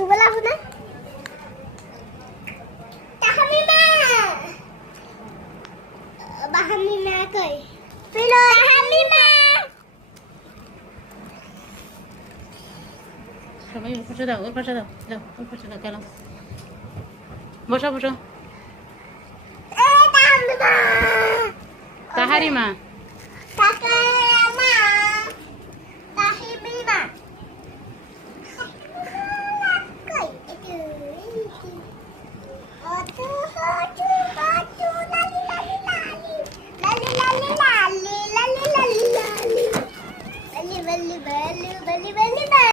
বলা না তাহামিমা বাহামিমা কই পেলো তাহামিমা সবাই ওর পাশে দাও ওর পাশে দাও যাও ওর পাশে দাও গেলাম বসো বসো তাহামিমা তাহারিমা কাকা